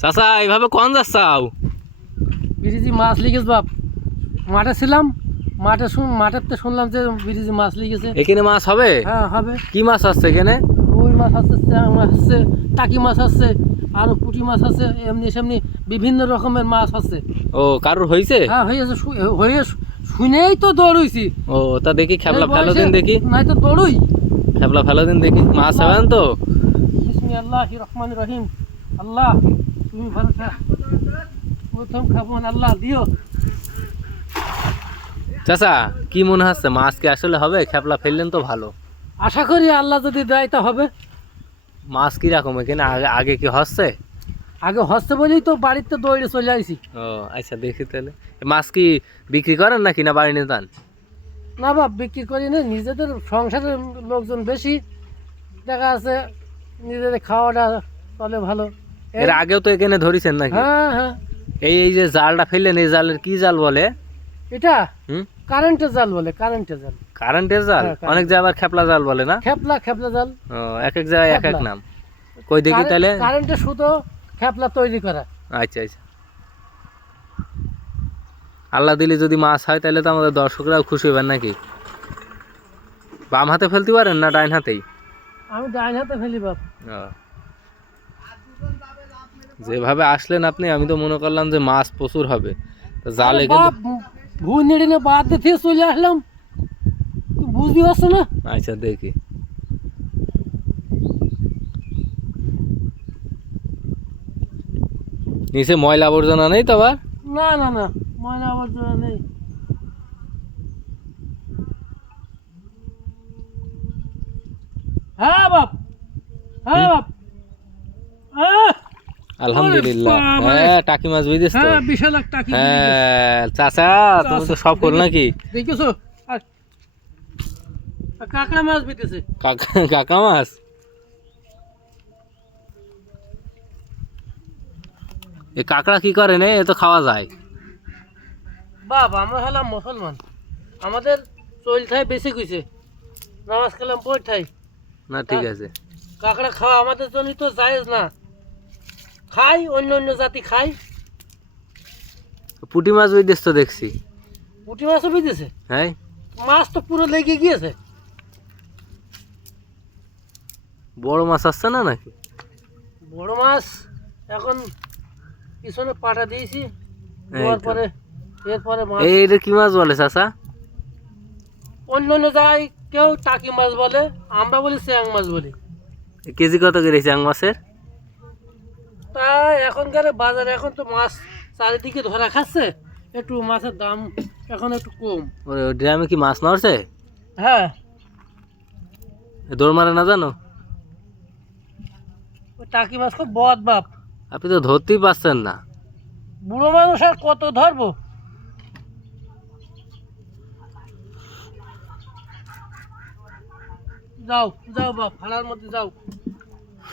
চাচা এইভাবে কোন যাচ্ছাও বিরিজি মাছ লিগেছে বাপ। মাঠে ছিলাম মাঠে শুন মাঠের তো শুনলাম যে বিরিজি মাছ লিগেছে এখানে মাছ হবে? হ্যাঁ হবে। কি মাছ আসছে এখানে? রুই মাছ আছে চ্যাং মাছ আছে টাকি মাছ আছে আরও পুঁটি মাছ আছে এমনি সেমনি বিভিন্ন রকমের মাছ আছে ও কারোর হয়েছে? হ্যাঁ হয়েছে হয়ে শুনেই তো দৌড়ইছি। ও তা দেখি খেপলা ফেলো দিন দেখি। নাই তো দৌড়ই। খেপলা ফেলো দিন দেখি মাছ হবেন তো? বিসমি আল্লাহ রহমান রহিম। আল্লাহ তুমি ভালো প্রথম খাব আল্লাহ দিও। চাচা কি মনে হচ্ছে মাছ কি আসলে হবে? খেপলা ফেললেন তো ভালো। আশা করি আল্লাহ যদি দেয় তা হবে। মাছ কি রকম এখানে আগে আগে কি হচ্ছে? আগে হস্তে বলেই তো বাড়িতে দৌড়ে চলে আইছি। ও আচ্ছা দেখি তাহলে। মাছ কি বিক্রি করেন নাকি না বাড়ি নিয়ে না বাপ বিক্রি করি না নিজেদের সংসারের লোকজন বেশি। দেখা আছে নিজেদের খাওয়াটা চলে ভালো। এর আগেও তো এখানে ধরেছেন নাকি? হ্যাঁ হ্যাঁ। এই এই যে জালটা ফেললেন এই জালের কি জাল বলে? এটা? হুম? কারেন্টের জাল বলে কারেন্টের জাল। কারেন্টের জাল? হ্যাঁ, অনেক জায়গায় আবার খেপলা জাল বলে না? খেপলা খেপলা জাল। ও এক এক জায়গায় এক এক নাম। কই দেখি তাহলে? কারেন্টের সুতো খেপলা তৈরি করা। আচ্ছা আচ্ছা। আল্লাহ দিলে যদি মাছ হয় তাহলে তো আমাদের দর্শকরাও খুশি হবেন নাকি? বাম হাতে ফেলতে পারেন না ডাইন হাতেই? আমি ডাইন হাতে ফেলি বাপ। যেভাবে আসলেন আপনি আমি তো মনে করলাম যে মাছ প্রচুর হবে। তো জালে কিন্তু ভুই নেড়ে নিয়ে বাদ দিয়ে চলে আসলাম। বুঝতে পারছ না? আচ্ছা দেখি। নিচে ময়লা আবর্জনা নেই তো আবার? না না না ময়লা আবর্জনা নেই। হ্যাঁ বাপ হ্যাঁ বাপ! আলহামদুলিল্লাহ। হ্যাঁ টাকি মাছ বুঝিস তো? হ্যাঁ বিশাল এক টাকি হ্যাঁ চাচা তুমি তো সব নাকি? দেখিছো? কাঁকড়া মাছ বিতেছে মাছ? এ কাকড়া কি করে নে? এ তো খাওয়া যায়। বাপ আমরা হলাম মুসলমান। আমাদের চল ঠাই বেশি কইছে নামাজ কালাম পড় ঠাই না ঠিক আছে। কাঁকড়া খাওয়া আমাদের জন্য তো জায়েজ না। খাই অন্য অন্য জাতি খাই। পুঁটি মাছ বুঝিস তো দেখছি। পুঁটি মাছও বিদেছে হ্যাঁ। মাছ তো পুরো লেগে গিয়েছে। বড় মাছ আসছে না নাকি? বড় মাছ এখন পিছনে পাটা দিয়েছি। এরপরে এটা কি মাছ বলে চাচা? অন্য অন্য জায়গায় কেউ টাকি মাছ বলে আমরা বলি চ্যাং মাছ বলি। কেজি কত করে চাং মাছের? তা এখনকার বাজারে এখন তো মাছ চারিদিকে ধরা খাচ্ছে একটু মাছের দাম এখন একটু কম। ওরে ড্রামে কি মাছ নড়ছে? হ্যাঁ। দৌড় মারে না জানো? ওই টাকি মাছ খুব বদ বাপ। আপনি তো ধরতেই পারছেন না। বুড়ো মানুষ আর কত ধরবো? যাও যাও বাপ ফালার মধ্যে যাও।